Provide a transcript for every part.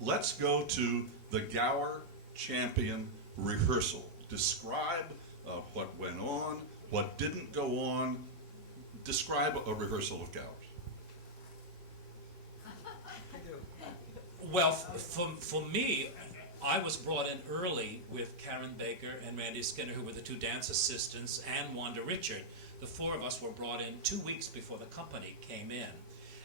let's go to the Gower Champion rehearsal. Describe what went on, what didn't go on. Describe a rehearsal of Gower's. Well, for me, I was brought in early with Karen Baker and Randy Skinner, who were the two dance assistants, and Wanda Richard. The four of us were brought in 2 weeks before the company came in,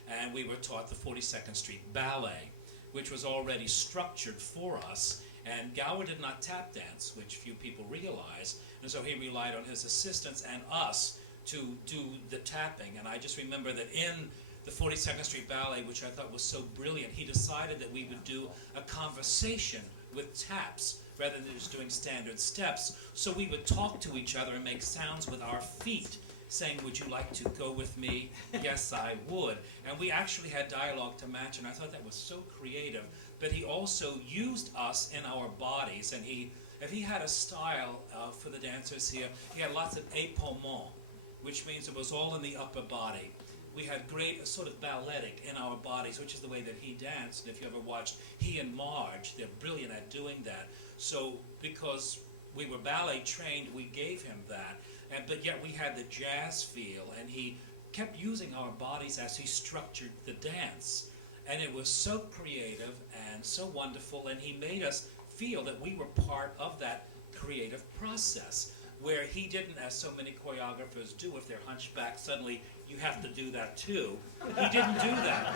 and we were taught the 42nd Street Ballet, which was already structured for us. And Gower did not tap dance, which few people realize, and so he relied on his assistants and us to do the tapping. And I just remember that in the 42nd Street Ballet, which I thought was so brilliant, he decided that we would do a conversation with taps rather than just doing standard steps. So we would talk to each other and make sounds with our feet, saying, "Would you like to go with me?" "Yes, I would." And we actually had dialogue to match, and I thought that was so creative. But he also used us in our bodies, and if he had a style for the dancers here, he had lots of épaulement, which means it was all in the upper body. We had great sort of balletic in our bodies, which is the way that he danced. And if you ever watched he and Marge, they're brilliant at doing that. So because we were ballet trained, we gave him that. But yet we had the jazz feel, and he kept using our bodies as he structured the dance. And it was so creative and so wonderful, and he made us feel that we were part of that creative process, where he didn't, as so many choreographers do, if they're hunchback, suddenly you have to do that too. He didn't do that.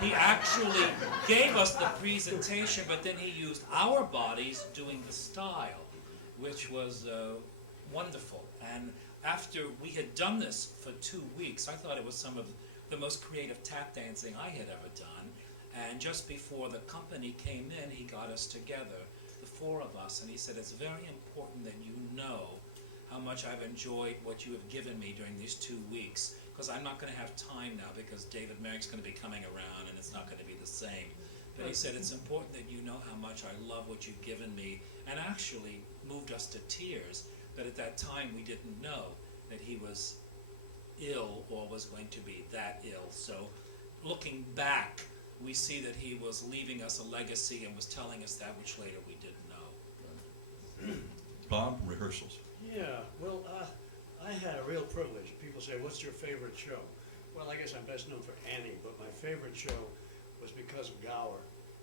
He actually gave us the presentation, but then he used our bodies doing the style, which was wonderful. And after we had done this for 2 weeks, I thought it was some of the most creative tap dancing I had ever done. And just before the company came in, he got us together, the four of us, and he said, "It's very important that you know how much I've enjoyed what you have given me during these 2 weeks, because I'm not going to have time now, because David Merrick's going to be coming around and it's not going to be the same." But he said, "It's important that you know how much I love what you've given me," and actually moved us to tears. But at that time, we didn't know that he was ill or was going to be that ill. So looking back, we see that he was leaving us a legacy and was telling us that, which later we didn't know. Bob, rehearsals. Yeah, well, I had a real privilege. People say, "What's your favorite show?" Well, I guess I'm best known for Annie, but my favorite show was because of Gower.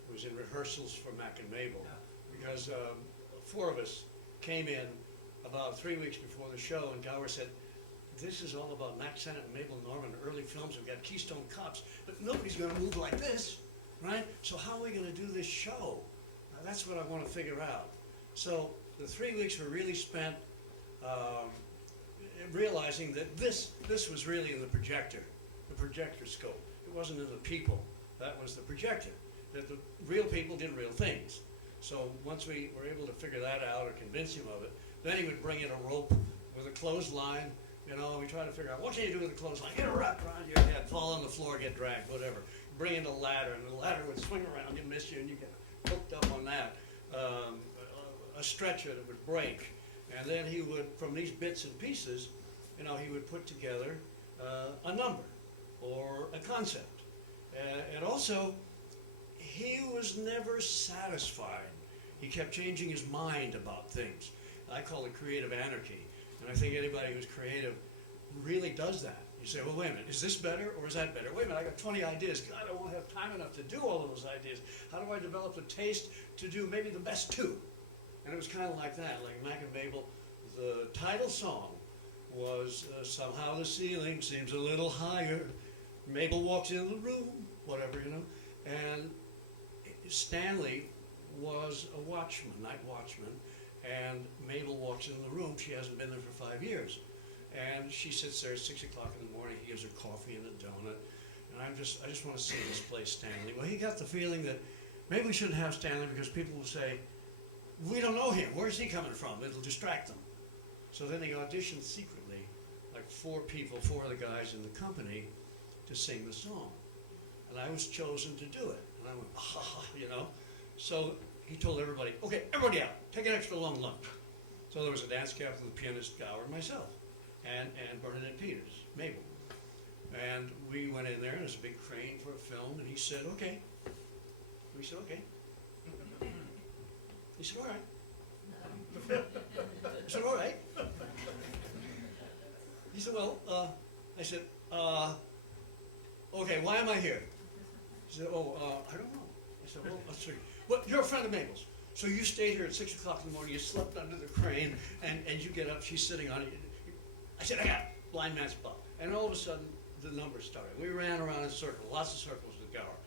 It was in rehearsals for Mack and Mabel, because four of us came in about 3 weeks before the show, and Gower said, "This is all about Mack Sennett and Mabel Norman, early films. We've got Keystone Cops, but nobody's going to move like this, right? So how are we going to do this show? That's what I want to figure out." So the 3 weeks were really spent realizing that this was really in the projector scope. It wasn't in the people. That was the projector. That the real people did real things. So once we were able to figure that out or convince him of it, then he would bring in a rope with a clothesline. You know, we try to figure out, what can you do with a clothesline? Get it wrapped around your head, fall on the floor, get dragged, whatever. Bring in a ladder, and the ladder would swing around, you miss you, and you get hooked up on that. A stretcher that would break. And then he would, from these bits and pieces, you know, he would put together a number or a concept. And also, he was never satisfied. He kept changing his mind about things. I call it creative anarchy. And I think anybody who's creative really does that. You say, "Well, wait a minute, is this better or is that better? Wait a minute, I got 20 ideas. God, I won't have time enough to do all of those ideas. How do I develop the taste to do maybe the best two?" And it was kind of like that, like Mack and Mabel. The title song was "Somehow the Ceiling Seems a Little Higher." Mabel walks in the room, whatever, you know. And Stanley was a watchman, night watchman, and Mabel walks in the room. She hasn't been there for 5 years. And she sits there at 6 o'clock in the morning. He gives her coffee and a donut. And I just want to see this play Stanley. Well, he got the feeling that maybe we shouldn't have Stanley because people will say, "We don't know him. Where's he coming from?" It'll distract them. So then they auditioned secretly, like four of the guys in the company, to sing the song. And I was chosen to do it. And I went, you know. So he told everybody, "Okay, everybody out. Take an extra long lunch." So there was a dance captain, the pianist Gower, and myself, and Bernadette Peters, Mabel. And we went in there, and there's a big crane for a film, and he said, "Okay, We said, okay. He said, all right. I said, all right. He said, well, I said, okay, why am I here? He said, oh, I don't know. I said, well, let's see. Well, you're a friend of Mabel's. So you stayed here at 6 o'clock in the morning, you slept under the crane, and you get up, she's sitting on it. I said, I got it. Blind man's buff. And all of a sudden, the numbers started. We ran around in a circle, lots of circles with Gower.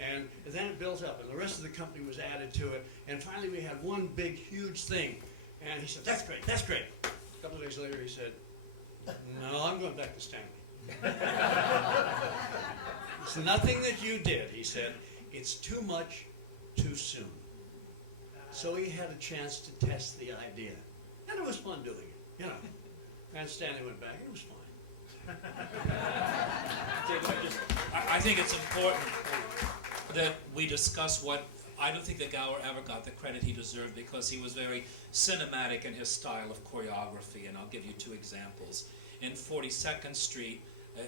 And then it built up, and the rest of the company was added to it. And finally, we had one big, huge thing. And he said, that's great, that's great. A couple of days later, he said, no, I'm going back to Stanley. It's nothing that you did, he said. It's too much, too soon. So he had a chance to test the idea. And it was fun doing it, you know. And Stanley went back, and it was fine. I think it's important that we discuss what, I don't think that Gower ever got the credit he deserved because he was very cinematic in his style of choreography, and I'll give you two examples. In 42nd Street,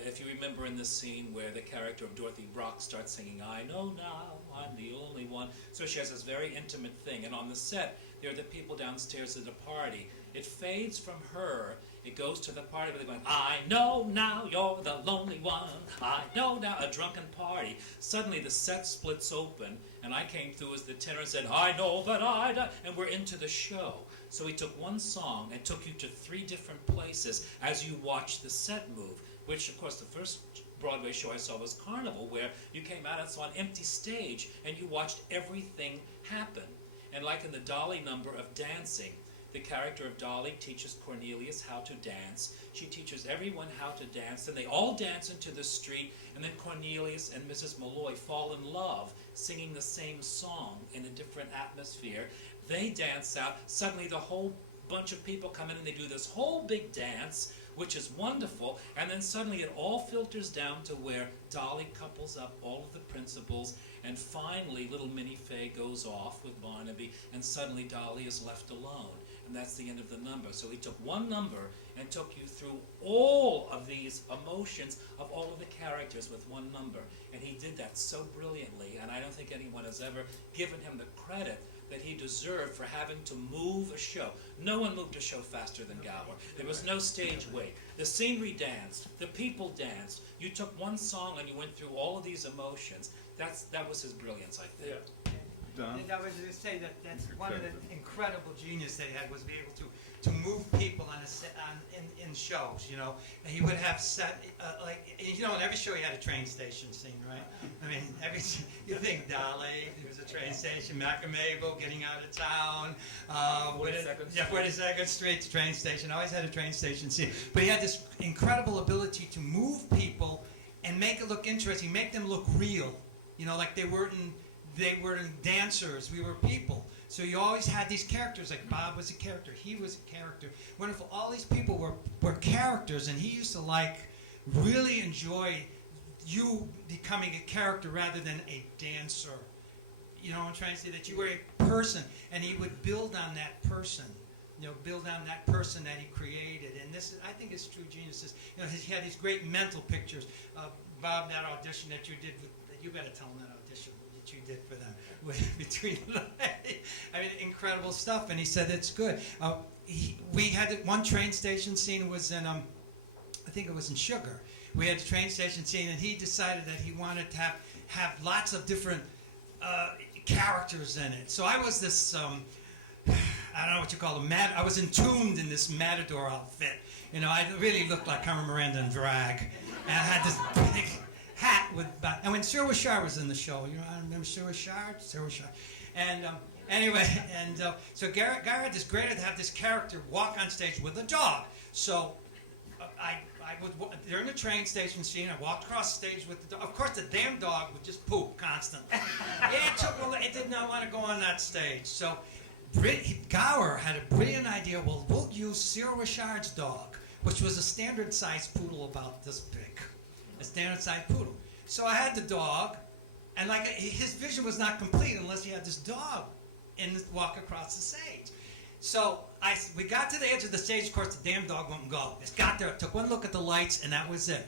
if you remember in the scene where the character of Dorothy Brock starts singing, I know now, I'm the only one. So she has this very intimate thing, and on the set, there are the people downstairs at the party. It fades from her, it goes to the party where they're going, I know now you're the lonely one, I know now, a drunken party. Suddenly the set splits open, and I came through as the tenor and said, I know that I know, and we're into the show. So he took one song and took you to 3 different places as you watched the set move, which of course the first Broadway show I saw was Carnival, where you came out and saw an empty stage and you watched everything happen. And like in the Dolly number of dancing, the character of Dolly teaches Cornelius how to dance. She teaches everyone how to dance, and they all dance into the street, and then Cornelius and Mrs. Malloy fall in love, singing the same song in a different atmosphere. They dance out. Suddenly the whole bunch of people come in and they do this whole big dance, which is wonderful, and then suddenly it all filters down to where Dolly couples up all of the principals, and finally little Minnie Fay goes off with Barnaby, and suddenly Dolly is left alone. And that's the end of the number. So he took one number and took you through all of these emotions of all of the characters with one number. And he did that so brilliantly, and I don't think anyone has ever given him the credit that he deserved for having to move a show. No one moved a show faster than Gower. There was no stage wait. The scenery danced. The people danced. You took one song and you went through all of these emotions. That was his brilliance, I think. Yeah. I think I was going to say that's one of the incredible genius they had, was be able to move people on a set, in shows, you know. And he would have set, you know, in every show he had a train station scene, right? I mean, you think Dolly, there was a train station, Mack and Mabel getting out of town, 42nd Street, the train station, always had a train station scene. But he had this incredible ability to move people and make it look interesting, make them look real, you know, like they weren't dancers, we were people. So you always had these characters, like Bob was a character, he was a character. Wonderful, all these people were characters, and he used to really enjoy you becoming a character rather than a dancer. You know what I'm trying to say? That you were a person, and he would build on that person. You know, build on that person that he created. And this is, I think it's true genius. You know, he had these great mental pictures. Bob, that audition that you did, you got to tell him that audition you did for them between I mean, incredible stuff, and he said it's good. We had one train station scene was in I think it was in Sugar. We had a train station scene, and he decided that he wanted to have lots of different characters in it. So I was this I don't know what you call them, I was entombed in this matador outfit. You know, I really looked like Carmen Miranda in drag, and I had this big hat with, and when Sir Wishart was in the show, you know, I remember Sir Wishart, and anyway, and so Gary had this great idea to have this character walk on stage with a dog. So I would, during the train station scene, I walked across the stage with the dog. Of course, the damn dog would just poop constantly. It did not want to go on that stage. So Gower had a brilliant idea. Well, we'll use Sir Wishart's dog, which was a standard-sized poodle about this big. A standard-sized poodle. So I had the dog, and his vision was not complete unless he had this dog walk across the stage. So we got to the edge of the stage. Of course, the damn dog wouldn't go. It got there, took one look at the lights, and that was it.